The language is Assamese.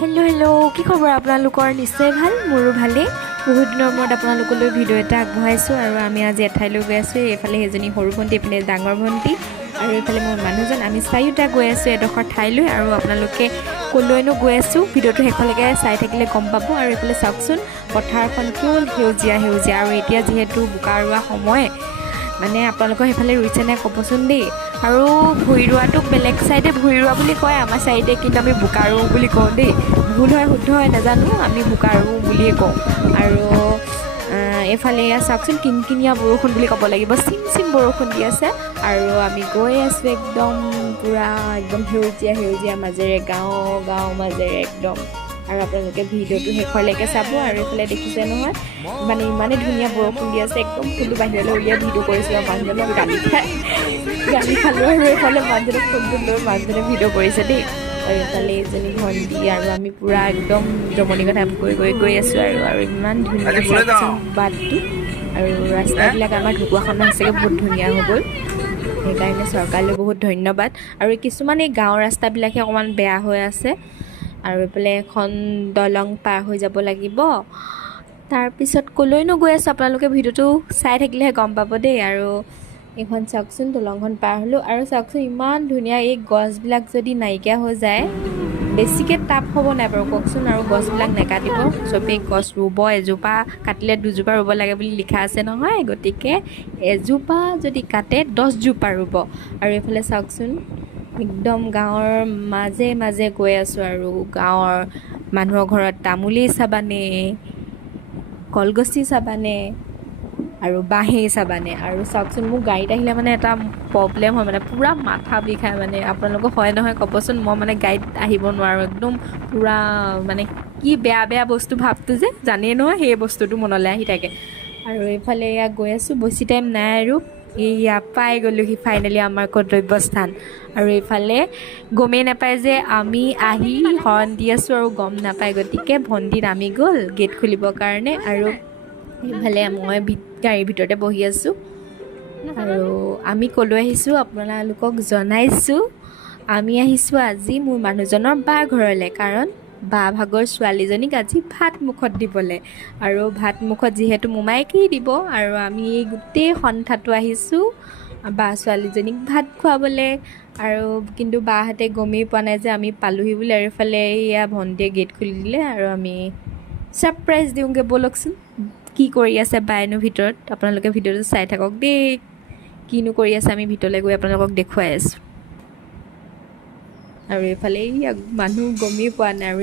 হেল্ল' হেল্ল' কি খবৰ আপোনালোকৰ? নিশ্চয় ভাল, মোৰো ভালেই। বহুত দিনৰ মূৰত আপোনালোকলৈ ভিডিঅ' এটা আগবঢ়াইছোঁ আৰু আমি আজি এঠাইলৈ গৈ আছোঁ। এইফালে সেইজনী সৰু ভণ্টি, এইফালে ডাঙৰ ভণ্টি আৰু এইফালে মোৰ মানুহজন। আমি চাৰিওটা গৈ আছোঁ এডোখৰ ঠাইলৈ আৰু আপোনালোকে ক'লৈনো গৈ আছোঁ ভিডিঅ'টো শেষলৈকে চাই থাকিলে গম পাব। আৰু এইফালে চাওকচোন পথাৰখন কেৱল সেউজীয়া সেউজীয়া আৰু এতিয়া যিহেতু বোকা ৰোৱা সময়, মানে আপোনালোকৰ সেইফালে ৰুইছে নাই ক'বচোন দেই। আৰু ভুই ৰোৱাটোক বেলেগ চাইডে ভুই ৰোৱা বুলি কয়, আমাৰ চাইডে কিন্তু আমি বোকা ৰোওঁ বুলি কওঁ দেই। ভুল হয় শুদ্ধ হয় নাজানো, আমি বোকা ৰোওঁ বুলিয়ে কওঁ। আৰু এইফালে এয়া চাওকচোন কিনকিনীয়া বৰষুণ বুলি ক'ব লাগিব, চিম চিম বৰষুণ দি আছে। আৰু আমি গৈ আছোঁ একদম পূৰা একদম সেউজীয়া সেউজীয়া মাজেৰে, গাঁও মাজেৰে একদম। আৰু আপোনালোকে ভিডিঅ'টো শেষলৈকে চাব। আৰু এইফালে দেখিছে নহয়, মানে ইমানেই ধুনীয়া বৰষুণ দি আছে, একদম ফোনটো বাহিৰলৈ উলিয়াই ভিডিঅ' কৰিছোঁ আৰু মানুহজনক গালি খালোঁ। আৰু এইফালে মানুহজনক ফোনটো লৈ মানুহজনে ভিডিঅ' কৰিছে দেই। আৰু এইফালে এজনী ভণ্টি আৰু আমি পূৰা একদম জমনি কথা গৈ আছোঁ আৰু ইমান ধুনীয়া চাওকচোন বাটটো। আৰু ৰাস্তাবিলাক আমাৰ ঢকুৱাখানা সঁচাকৈ বহুত ধুনীয়া হৈ গ'ল, সেইকাৰণে চৰকাৰলৈ বহুত ধন্যবাদ। আৰু কিছুমান এই গাঁৱৰ ৰাস্তাবিলাকহে অকণমান বেয়া হৈ আছে। আৰু এইফালে এখন দলং পাৰ হৈ যাব লাগিব। তাৰপিছত ক'লৈনো গৈ আছোঁ আপোনালোকে ভিডিঅ'টো চাই থাকিলেহে গম পাব দেই। আৰু এইখন চাওকচোন দলংখন পাৰ হ'লোঁ আৰু চাওকচোন ইমান ধুনীয়া। এই গছবিলাক যদি নাইকিয়া হৈ যায় বেছিকৈ তাপ হ'ব নাই বাৰু কওকচোন। আৰু গছবিলাক নেকাটিব, চবেই গছ ৰুব। এজোপা কাটিলে দুজোপা ৰুব লাগে বুলি লিখা আছে নহয়, গতিকে এজোপা যদি কাটে 10জোপা ৰুব। আৰু এইফালে চাওকচোন একদম গাঁৱৰ মাজে মাজে গৈ আছোঁ আৰু গাঁৱৰ মানুহৰ ঘৰত তামোলেই চাবানে, কলগছেই চাবানে আৰু বাঁহেই চাবানে। আৰু চাওকচোন মোৰ গাড়ীত আহিলে মানে এটা প্ৰব্লেম হয়, মানে পূৰা মাথা বিষায়। মানে আপোনালোকক হয় নহয় ক'বচোন, মই মানে গাড়ীত আহিব নোৱাৰোঁ একদম পূৰা, মানে কি বেয়া বেয়া বস্তু ভাৱটো যে জানেই নহয়, সেই বস্তুটো মনলৈ আহি থাকে। আৰু এইফালে এয়া গৈ আছোঁ, বেছি টাইম নাই আৰু এয়া পাই গ'লোহি ফাইনেলি আমাৰ গন্তব্যস্থান। আৰু এইফালে গমেই নাপায় যে আমি আহি হৰ্ণ দি আছোঁ আৰু গম নাপায়, গতিকে ভণ্টি নামি গ'ল গেট খুলিবৰ কাৰণে। আৰু এইফালে মই গাড়ীৰ ভিতৰতে বহি আছোঁ। আৰু আমি ক'লৈ আহিছোঁ আপোনালোকক জনাইছোঁ। আমি আহিছোঁ আজি মোৰ মানুহজনৰ বা ঘৰলৈ, কাৰণ বা ভাগৰ ছোৱালীজনীক আজি ভাত মুখত দিবলৈ। আৰু ভাত মুখত যিহেতু মোমায়েকেই দিব, আৰু আমি এই গোটেই সন্থাটো আহিছোঁ বা ছোৱালীজনীক ভাত খুৱাবলৈ। আৰু কিন্তু বাহঁতে গমেই পোৱা নাই যে আমি পালোহি বুলি। আৰু এইফালে এয়া ভণ্টিয়ে গেট খুলি দিলে আৰু আমি ছাৰপ্ৰাইজ দিওঁগৈ ব'লকচোন। কি কৰি আছে বায়েনো ভিতৰত, আপোনালোকে ভিডিঅ'টো চাই থাকক দেই। কিনো কৰি আছে আমি ভিতৰলৈ গৈ আপোনালোকক দেখুৱাই আছোঁ। আৰু এইফালে মানুহ গমেই পোৱা নাই। আৰু